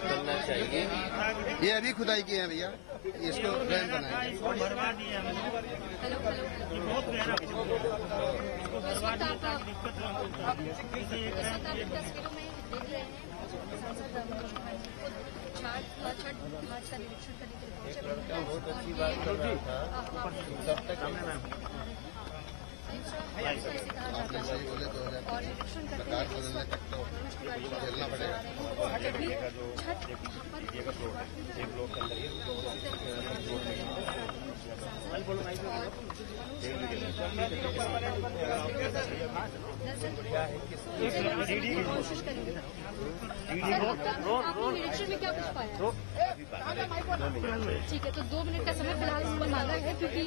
करना चाहिए। ये अभी खुदाई किए हैं भैया, इसको ड्रेन बनाए। बहुत अच्छी बात कर रहा था, तब तक आपने सही बोले 2000 सरकार बदलने तक तो झेलना पड़ेगा। कोशिश करेंगे। निरीक्षण में क्या कुछ पाया? ठीक है, तो 2 मिनट का समय फिलहाल इसको मांगा है क्योंकि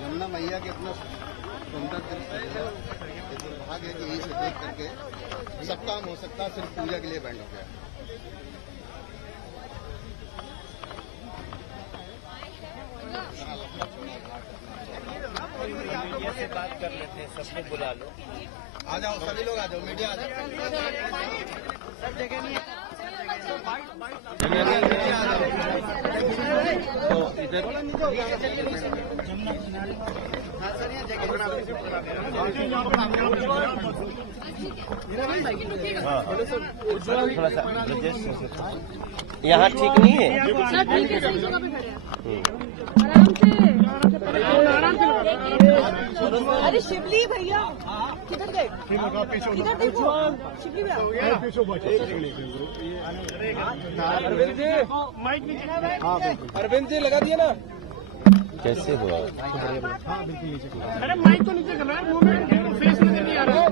यमुना मैया के इतना सुंदर दृश्य है, दुर्भाग्य है कि यही से देख करके सब काम हो सकता है, सिर्फ पूजा के लिए बैंड हो गया। से बात कर लेते हैं, सबको बुला लो। आ जाओ सभी लोग, आ जाओ, मीडिया आ जाओ। सब जगह नहीं है, थोड़ा सा यहाँ ठीक नहीं है। ठीक है, सही जगह पे खड़े हैं। आराम से अरे शिवली भैया किधर गए? किधर देखो शिवली भैया। अरविंद जी, अरविंद जी लगा दिया ना। कैसे हुआ? अरे माइक तो नीचे कर रहा है, मूवमेंट फेस नजर नहीं आ रहा है।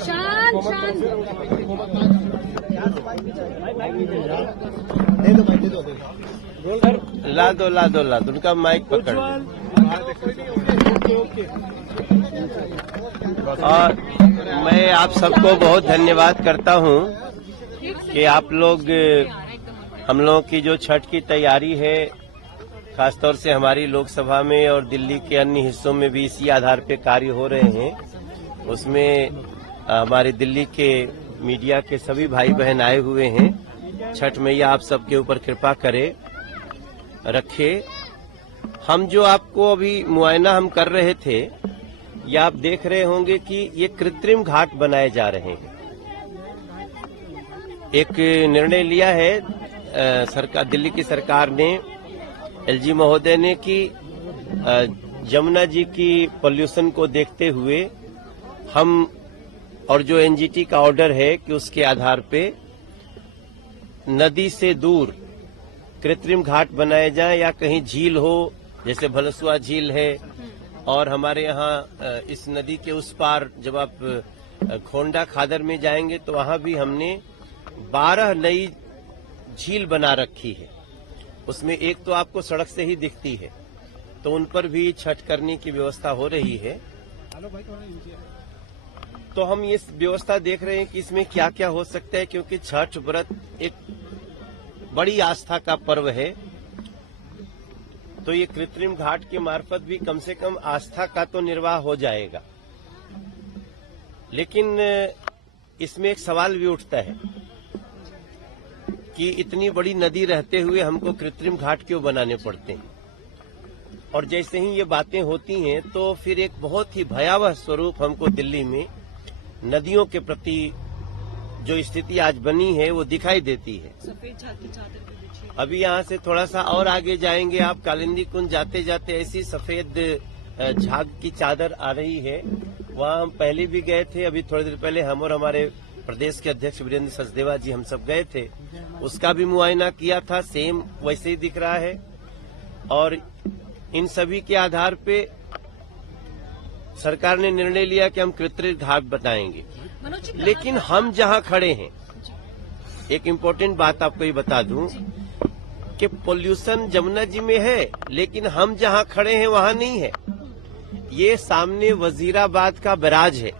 शांत शांत। ला दो उनका माइक पकड़ लो। और मैं आप सबको बहुत धन्यवाद करता हूं कि आप लोग, हम लोगों की जो छठ की तैयारी है, खासतौर से हमारी लोकसभा में और दिल्ली के अन्य हिस्सों में भी इसी आधार पे कार्य हो रहे हैं। उसमें हमारे दिल्ली के मीडिया के सभी भाई बहन आए हुए हैं। छठ मैया आप सबके ऊपर कृपा करे, रखे। हम जो आपको अभी मुआयना हम कर रहे थे, ये आप देख रहे होंगे कि ये कृत्रिम घाट बनाए जा रहे हैं। एक निर्णय लिया है सरकार, दिल्ली की सरकार ने, एलजी महोदय ने, कि जमुना जी की पॉल्यूशन को देखते हुए हम, और जो एनजीटी का ऑर्डर है कि उसके आधार पे नदी से दूर कृत्रिम घाट बनाए जाएं, या कहीं झील हो, जैसे भलसुआ झील है, और हमारे यहाँ इस नदी के उस पार जब आप खोंडा खादर में जाएंगे तो वहां भी हमने 12 नई झील बना रखी है। उसमें एक तो आपको सड़क से ही दिखती है, तो उन पर भी छठ करने की व्यवस्था हो रही है। तो हम ये व्यवस्था देख रहे हैं कि इसमें क्या क्या हो सकता है, क्योंकि छठ व्रत एक बड़ी आस्था का पर्व है। तो ये कृत्रिम घाट के मार्फत भी कम से कम आस्था का तो निर्वाह हो जाएगा। लेकिन इसमें एक सवाल भी उठता है कि इतनी बड़ी नदी रहते हुए हमको कृत्रिम घाट क्यों बनाने पड़ते हैं। और जैसे ही ये बातें होती हैं तो फिर एक बहुत ही भयावह स्वरूप हमको दिल्ली में नदियों के प्रति जो स्थिति आज बनी है वो दिखाई देती है। सफेद झाग की चादर भी बिछी। अभी यहाँ से थोड़ा सा और आगे जाएंगे आप, कालिंदी कुंज जाते जाते ऐसी सफेद झाग की चादर आ रही है। वहाँ हम पहले भी गए थे, अभी थोड़ी देर पहले हम और हमारे प्रदेश के अध्यक्ष वीरेंद्र सचदेवा जी हम सब गए थे, उसका भी मुआयना किया था, सेम वैसे ही दिख रहा है। और इन सभी के आधार पे सरकार ने निर्णय लिया कि हम कृत्रिम घाट बताएंगे। लेकिन हम जहां खड़े हैं, एक इम्पोर्टेंट बात आपको ये बता दूं कि पोल्यूशन जमुना जी में है, लेकिन हम जहां खड़े हैं वहां नहीं है। ये सामने वजीराबाद का बैराज है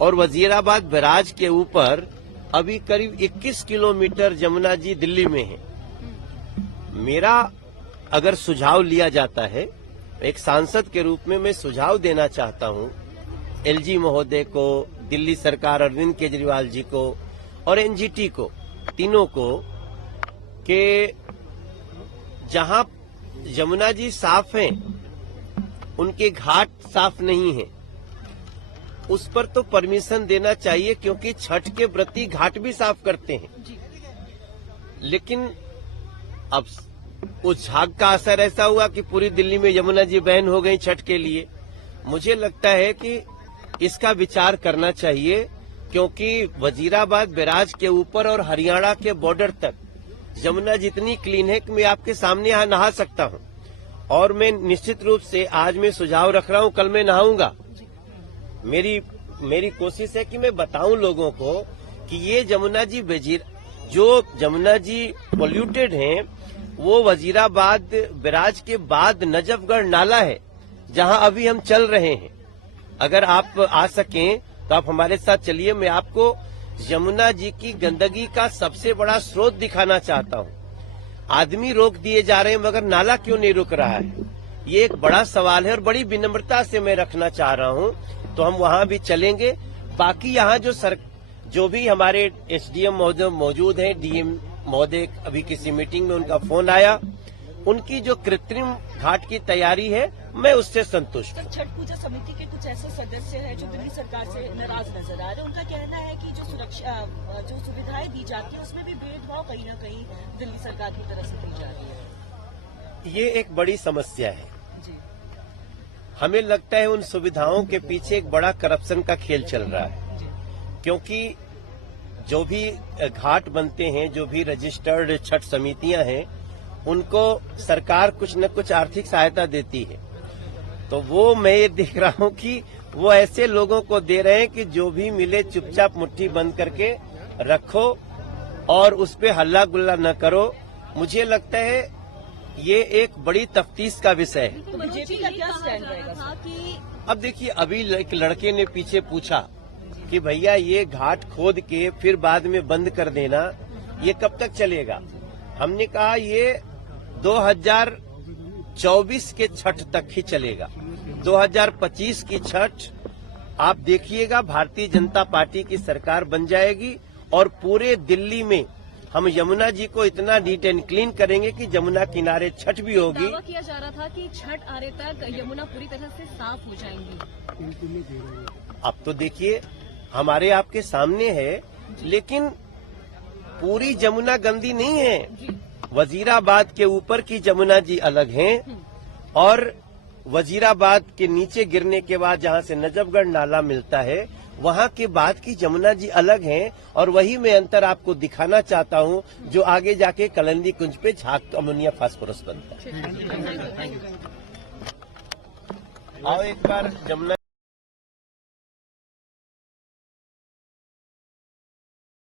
और वजीराबाद बैराज के ऊपर अभी करीब 21 किलोमीटर जमुना जी दिल्ली में है। मेरा अगर सुझाव लिया जाता है, एक सांसद के रूप में मैं सुझाव देना चाहता हूं एलजी महोदय को, दिल्ली सरकार अरविंद केजरीवाल जी को और एनजीटी को, तीनों को, कि जहां यमुना जी साफ हैं, उनके घाट साफ नहीं है, उस पर तो परमिशन देना चाहिए, क्योंकि छठ के व्रती घाट भी साफ करते हैं। लेकिन अब उस झाग का असर ऐसा हुआ कि पूरी दिल्ली में यमुना जी बैन हो गई छठ के लिए। मुझे लगता है कि इसका विचार करना चाहिए, क्योंकि वजीराबाद बैराज के ऊपर और हरियाणा के बॉर्डर तक यमुना जितनी क्लीन है कि मैं आपके सामने यहाँ नहा सकता हूँ। और मैं निश्चित रूप से आज मैं सुझाव रख रहा हूँ, कल मैं नहाऊंगा। मेरी कोशिश है कि मैं बताऊं लोगों को कि ये यमुना जी जो यमुना जी पोल्यूटेड हैं, वो वजीराबाद बैराज के बाद नजफगढ़ नाला है, जहां अभी हम चल रहे हैं। अगर आप आ सकें तो आप हमारे साथ चलिए, मैं आपको यमुना जी की गंदगी का सबसे बड़ा स्रोत दिखाना चाहता हूं। आदमी रोक दिए जा रहे हैं, मगर नाला क्यों नहीं रुक रहा है? ये एक बड़ा सवाल है और बड़ी विनम्रता से मैं रखना चाह रहा हूं। तो हम वहां भी चलेंगे। बाकी यहाँ जो भी हमारे एसडीएम महोदय मौजूद हैं, डीएम महोदय अभी किसी मीटिंग में उनका फोन आया, उनकी जो कृत्रिम घाट की तैयारी है, मैं उससे संतुष्ट हूँ। छठ पूजा समिति के कुछ ऐसे सदस्य हैं जो दिल्ली सरकार से नाराज नजर आ रहे हैं। उनका कहना है कि जो सुविधाएं दी जाती है उसमें भी भेदभाव कहीं न कहीं दिल्ली सरकार की तरफ से दी जा रही है। ये एक बड़ी समस्या है जी। हमें लगता है उन सुविधाओं के पीछे एक बड़ा करप्शन का खेल चल रहा है, क्योंकि जो भी घाट बनते हैं, जो भी रजिस्टर्ड छठ समितियां हैं, उनको सरकार कुछ न कुछ आर्थिक सहायता देती है। तो वो मैं ये देख रहा हूं कि वो ऐसे लोगों को दे रहे हैं कि जो भी मिले चुपचाप मुट्ठी बंद करके रखो और उस पे हल्ला गुल्ला न करो। मुझे लगता है ये एक बड़ी तफ्तीश का विषय है। तो बीजेपी का क्या स्टैंड रहेगा? अब देखिए, अभी एक लड़के ने पीछे पूछा कि भैया ये घाट खोद के फिर बाद में बंद कर देना, ये कब तक चलेगा? हमने कहा ये 2024 के छठ तक ही चलेगा। 2025 की छठ आप देखिएगा, भारतीय जनता पार्टी की सरकार बन जाएगी और पूरे दिल्ली में हम यमुना जी को इतना नीट एंड क्लीन करेंगे कि यमुना किनारे छठ भी होगी। दावा किया जा रहा था कि छठ आने तक यमुना पूरी तरह से साफ हो जाएंगी। अब तो देखिए, हमारे आपके सामने है, लेकिन पूरी यमुना गंदी नहीं है। वजीराबाद के ऊपर की यमुना जी अलग हैं और वजीराबाद के नीचे गिरने के बाद जहां से नजफगढ़ नाला मिलता है, वहां के बाद की यमुना जी अलग हैं। और वही मैं अंतर आपको दिखाना चाहता हूं, जो आगे जाके कलंदी कुंज पे झाग अमोनिया फास्फोरस बनता है। आओ एक बार यमुना